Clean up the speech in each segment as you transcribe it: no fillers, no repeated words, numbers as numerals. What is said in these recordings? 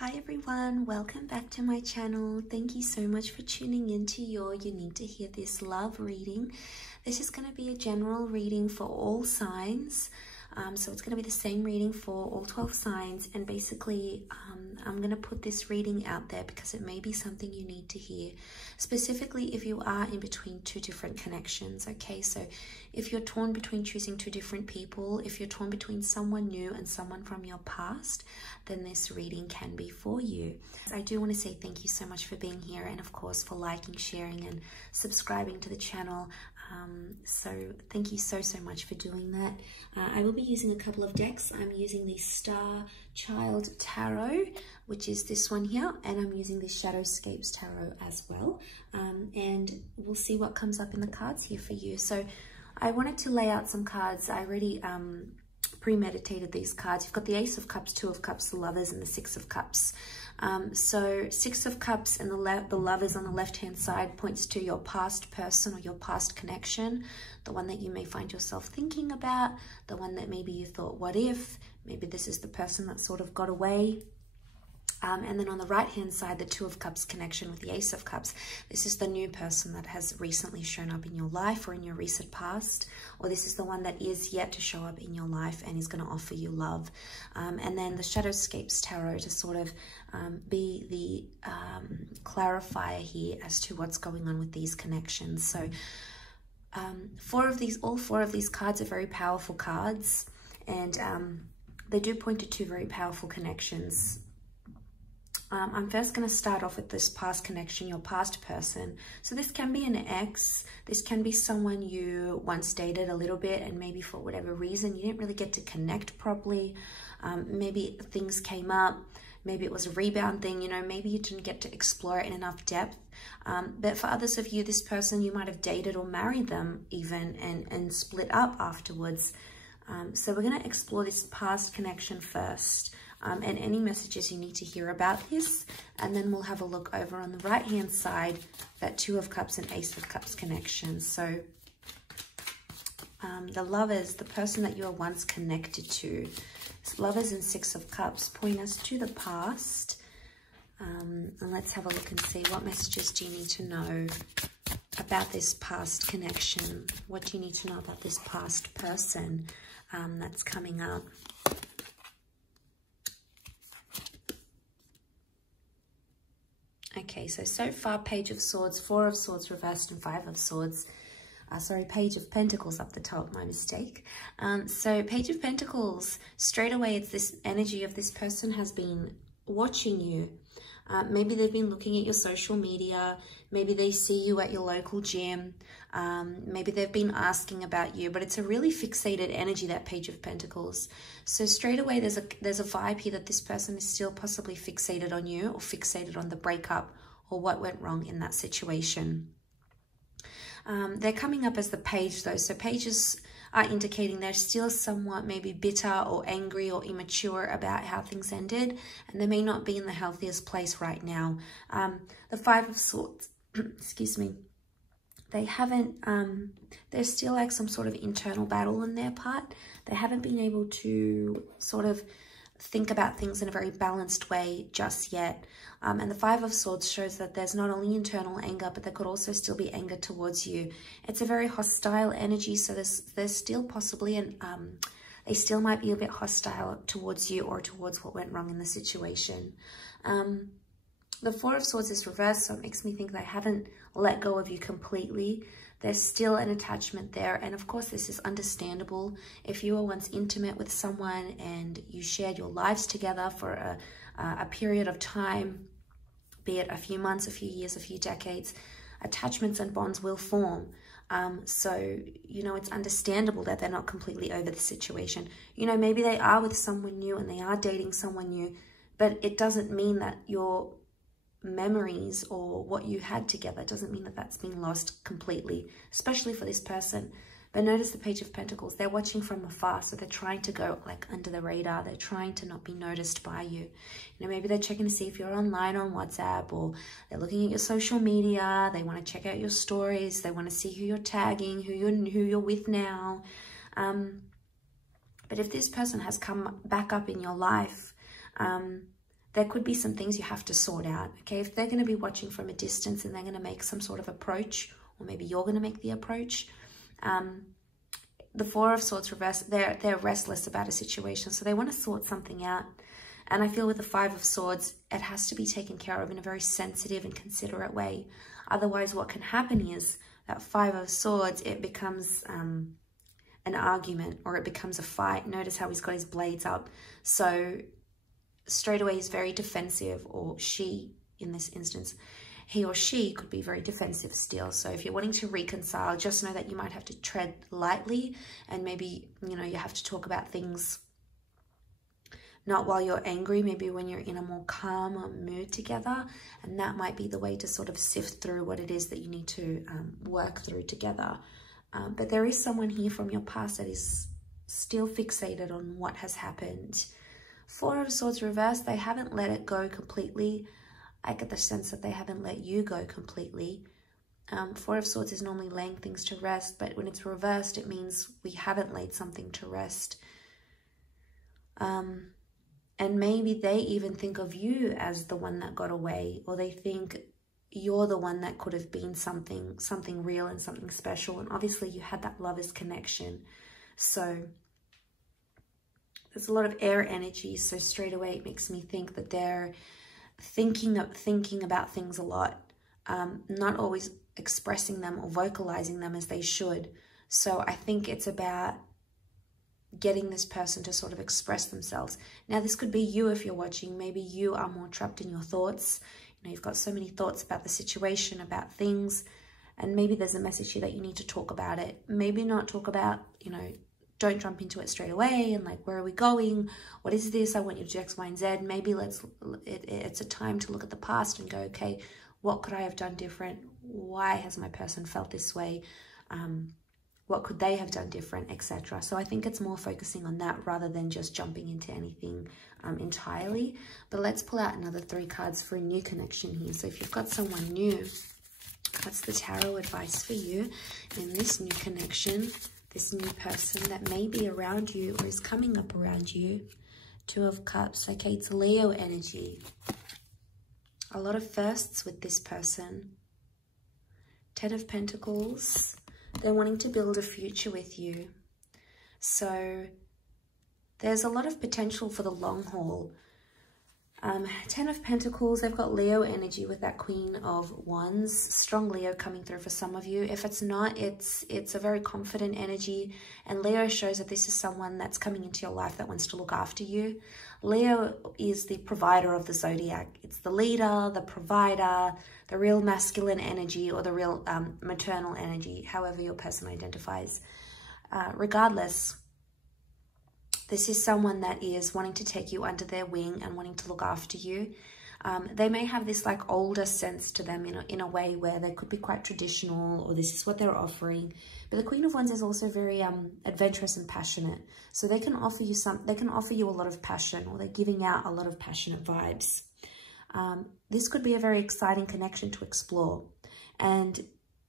Hi everyone, welcome back to my channel. Thank you so much for tuning into your You Need to Hear This love reading. This is going to be a general reading for all signs. So it's going to be the same reading for all 12 signs, and basically I'm going to put this reading out there because it may be something you need to hear, specifically if you are in between two different connections. Okay, so if you're torn between choosing two different people, if you're torn between someone new and someone from your past, then this reading can be for you. I do want to say thank you so much for being here, and of course for liking, sharing and subscribing to the channel. So thank you so much for doing that. I will be using a couple of decks. I'm using the Star Child Tarot, which is this one here, and I'm using the Shadowscapes Tarot as well. And we'll see what comes up in the cards here for you. So I wanted to lay out some cards. I already premeditated these cards. You've got the Ace of Cups, Two of Cups, the Lovers, and the Six of Cups. So Six of Cups and the Lovers on the left-hand side points to your past person or your past connection, the one that you may find yourself thinking about, the one that maybe you thought, what if? Maybe this is the person that sort of got away. And then on the right-hand side, the Two of Cups connection with the Ace of Cups. This is the new person that has recently shown up in your life or in your recent past, or this is the one that is yet to show up in your life and is going to offer you love. And then the Shadowscapes Tarot to sort of be the clarifier here as to what's going on with these connections. So all four of these cards are very powerful cards, and they do point to two very powerful connections. I'm first going to start off with this past connection, your past person. So this can be an ex, this can be someone you once dated a little bit, and maybe for whatever reason you didn't really get to connect properly. Maybe things came up, maybe it was a rebound thing, you know, maybe you didn't get to explore it in enough depth. But for others of you, this person, you might have dated or married them even and split up afterwards. So we're going to explore this past connection first. And any messages you need to hear about this, and then we'll have a look over on the right hand side, that Two of Cups and Ace of Cups connection. So the Lovers, the person that you were once connected to, Lovers and Six of Cups point us to the past. And let's have a look and see, what messages do you need to know about this past connection? What do you need to know about this past person that's coming up? Okay, so far, Page of Swords, Four of Swords reversed, and Five of Swords. Sorry, Page of Pentacles up the top, my mistake. So Page of Pentacles, straight away, it's this energy of this person has been watching you. Maybe they've been looking at your social media. Maybe they see you at your local gym. Maybe they've been asking about you, but it's a really fixated energy, that Page of Pentacles. So straight away, there's a vibe here that this person is still possibly fixated on you, or fixated on the breakup or what went wrong in that situation. They're coming up as the Page though. So pages are indicating they're still somewhat maybe bitter or angry or immature about how things ended, and they may not be in the healthiest place right now. The Five of Swords, excuse me, they haven't, there's still like some sort of internal battle on their part. They haven't been able to sort of think about things in a very balanced way just yet. And the Five of Swords shows that there's not only internal anger, but there could also still be anger towards you. It's a very hostile energy, so there's still possibly they still might be a bit hostile towards you or towards what went wrong in the situation. The Four of Swords is reversed, so it makes me think they haven't let go of you completely. There's still an attachment there, and of course this is understandable. If you were once intimate with someone and you shared your lives together for a period of time, be it a few months, a few years, a few decades, attachments and bonds will form. So, you know, it's understandable that they're not completely over the situation. You know, maybe they are with someone new and they are dating someone new, but it doesn't mean that your memories or what you had together doesn't mean that that's been lost completely, especially for this person. But notice the Page of Pentacles, they're watching from afar, so they're trying to go like under the radar. They're trying to not be noticed by you. You know, maybe they're checking to see if you're online on WhatsApp, or they're looking at your social media. They want to check out your stories. They want to see who you're tagging, who you're with now. But if this person has come back up in your life, there could be some things you have to sort out, okay? If they're going to be watching from a distance and they're going to make some sort of approach, or maybe you're going to make the approach, the Four of Swords reversed, they're restless about a situation, so they want to sort something out. And I feel with the Five of Swords, it has to be taken care of in a very sensitive and considerate way. Otherwise, what can happen is that Five of Swords, it becomes an argument, or it becomes a fight. Notice how he's got his blades up. So straight away he's very defensive, or she, in this instance, he or she could be very defensive still. So if you're wanting to reconcile, just know that you might have to tread lightly, and maybe, you know, you have to talk about things not while you're angry, maybe when you're in a more calm mood together. And that might be the way to sort of sift through what it is that you need to work through together. But there is someone here from your past that is still fixated on what has happened. Four of Swords reversed, they haven't let it go completely. I get the sense that they haven't let you go completely. Four of Swords is normally laying things to rest, but when it's reversed, it means we haven't laid something to rest. And maybe they even think of you as the one that got away, or they think you're the one that could have been something real and something special. And obviously you had that lover's connection. So there's a lot of air energy. So straight away it makes me think that they're thinking about things a lot, not always expressing them or vocalizing them as they should. So I think it's about getting this person to sort of express themselves. Now, this could be you if you're watching. Maybe you are more trapped in your thoughts. You know, you've got so many thoughts about the situation, about things, and maybe there's a message here that you need to talk about it. Maybe not talk about, you know, don't jump into it straight away and like, where are we going? What is this? I want you to do X, Y, and Z. Maybe it's a time to look at the past and go, okay, what could I have done different? Why has my person felt this way? What could they have done different, etc. So I think it's more focusing on that rather than just jumping into anything entirely. But let's pull out another 3 cards for a new connection here. So if you've got someone new, that's the tarot advice for you in this new connection, this new person that may be around you or is coming up around you. 2 of Cups. Okay, it's Leo energy. A lot of firsts with this person. 10 of Pentacles. They're wanting to build a future with you. So there's a lot of potential for the long haul. 10 of Pentacles, they've got Leo energy with that Queen of Wands. Strong Leo coming through for some of you. If it's not, it's a very confident energy. And Leo shows that this is someone that's coming into your life that wants to look after you. Leo is the provider of the zodiac. It's the leader, the provider, the real masculine energy, or the real maternal energy, however your person identifies. Regardless, this is someone that is wanting to take you under their wing and wanting to look after you. They may have this like older sense to them in a way where they could be quite traditional, or this is what they're offering. But the Queen of Wands is also very adventurous and passionate. So they can offer you a lot of passion, or they're giving out a lot of passionate vibes. This could be a very exciting connection to explore. And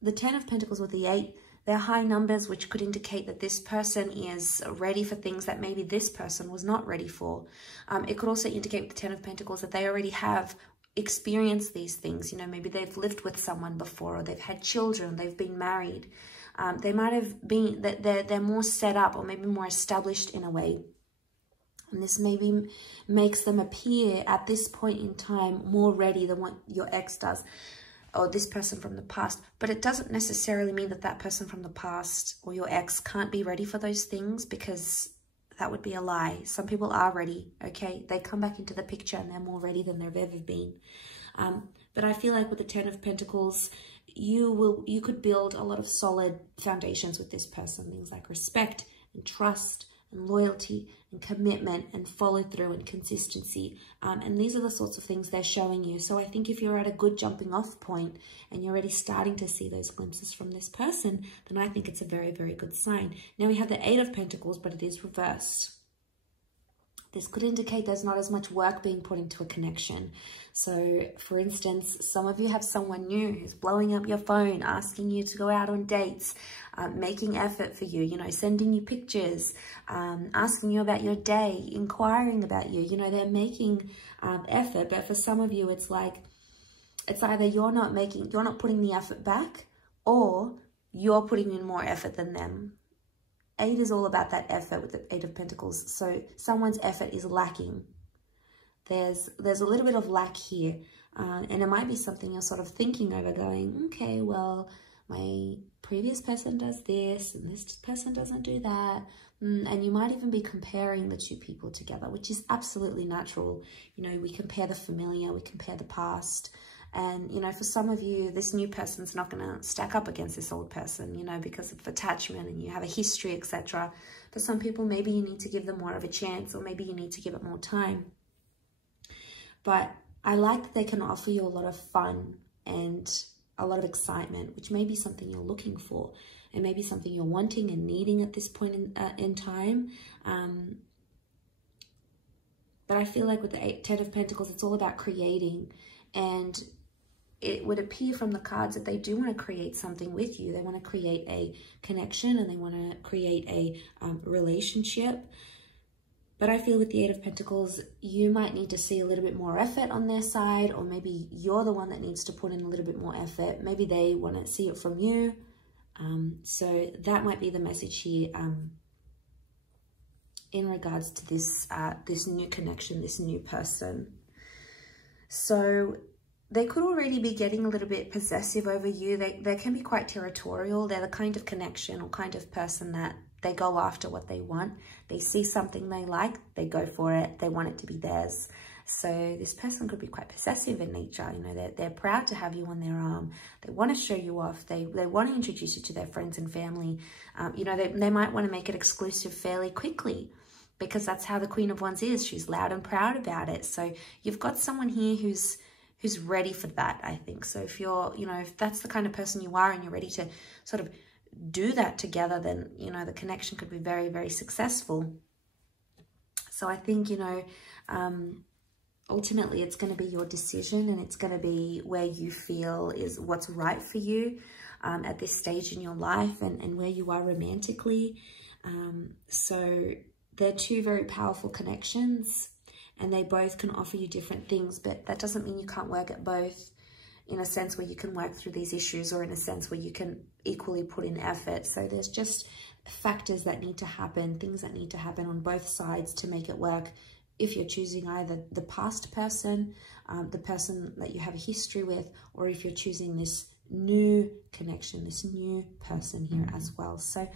the 10 of Pentacles with the 8, they're high numbers, which could indicate that this person is ready for things that maybe this person was not ready for. It could also indicate with the 10 of Pentacles that they already have experienced these things. You know, maybe they've lived with someone before, or they've had children, they've been married. They might have been, they're more set up, or maybe more established in a way. And this maybe makes them appear at this point in time more ready than what your ex does, or this person from the past. But it doesn't necessarily mean that that person from the past or your ex can't be ready for those things, because that would be a lie. Some people are ready, okay? They come back into the picture and they're more ready than they've ever been. But I feel like with the 10 of Pentacles, you could build a lot of solid foundations with this person. Things like respect and trust and loyalty and commitment and follow through and consistency. And these are the sorts of things they're showing you. So I think if you're at a good jumping off point and you're already starting to see those glimpses from this person, then I think it's a very, very good sign. Now we have the 8 of Pentacles, but it is reversed. This could indicate there's not as much work being put into a connection. So, for instance, some of you have someone new who's blowing up your phone, asking you to go out on dates, making effort for you, you know, sending you pictures, asking you about your day, inquiring about you. You know, they're making effort, but for some of you, it's like, it's either you're not putting the effort back, or you're putting in more effort than them. 8 is all about that effort with the 8 of Pentacles. So someone's effort is lacking. There's a little bit of lack here. And it might be something you're sort of thinking over, going, okay, well, my previous person does this and this person doesn't do that. And you might even be comparing the two people together, which is absolutely natural. You know, we compare the familiar, we compare the past. And, you know, for some of you, this new person's not going to stack up against this old person, you know, because of attachment and you have a history, etc. For some people, maybe you need to give them more of a chance, or maybe you need to give it more time. But I like that they can offer you a lot of fun and a lot of excitement, which may be something you're looking for, and maybe something you're wanting and needing at this point in time. But I feel like with the 10 of Pentacles, it's all about creating. And it would appear from the cards that they do want to create something with you. They want to create a connection, and they want to create a relationship. But I feel with the 8 of Pentacles, you might need to see a little bit more effort on their side, or maybe you're the one that needs to put in a little bit more effort. Maybe they want to see it from you. So that might be the message here in regards to this, this new connection, this new person. So they could already be getting a little bit possessive over you. They can be quite territorial. They're the kind of connection or kind of person that they go after what they want. They see something they like, they go for it. They want it to be theirs. So this person could be quite possessive in nature. You know, they're proud to have you on their arm. They want to show you off. They want to introduce you to their friends and family. You know, they might want to make it exclusive fairly quickly, because that's how the Queen of Wands is. She's loud and proud about it. So you've got someone here who's ready for that, I think. So if you're, you know, if that's the kind of person you are and you're ready to sort of do that together, then, you know, the connection could be very, very successful. So I think, you know, ultimately it's going to be your decision, and it's going to be where you feel is what's right for you at this stage in your life, and where you are romantically. So they're two very powerful connections, and they both can offer you different things, but that doesn't mean you can't work at both, in a sense where you can work through these issues, or in a sense where you can equally put in effort. So there's just factors that need to happen, things that need to happen on both sides to make it work. If you're choosing either the past person, the person that you have a history with, or if you're choosing this new connection, this new person here as well. So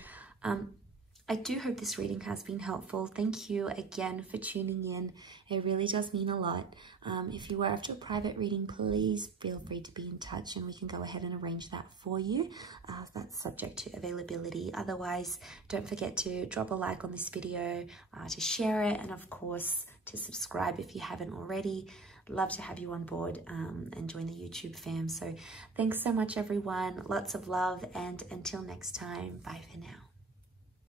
I do hope this reading has been helpful. Thank you again for tuning in. It really does mean a lot. If you were after a private reading, please feel free to be in touch, and we can go ahead and arrange that for you. That's subject to availability. Otherwise, don't forget to drop a like on this video, to share it, and of course, to subscribe if you haven't already. Love to have you on board and join the YouTube fam. So thanks so much, everyone. Lots of love, and until next time, bye for now.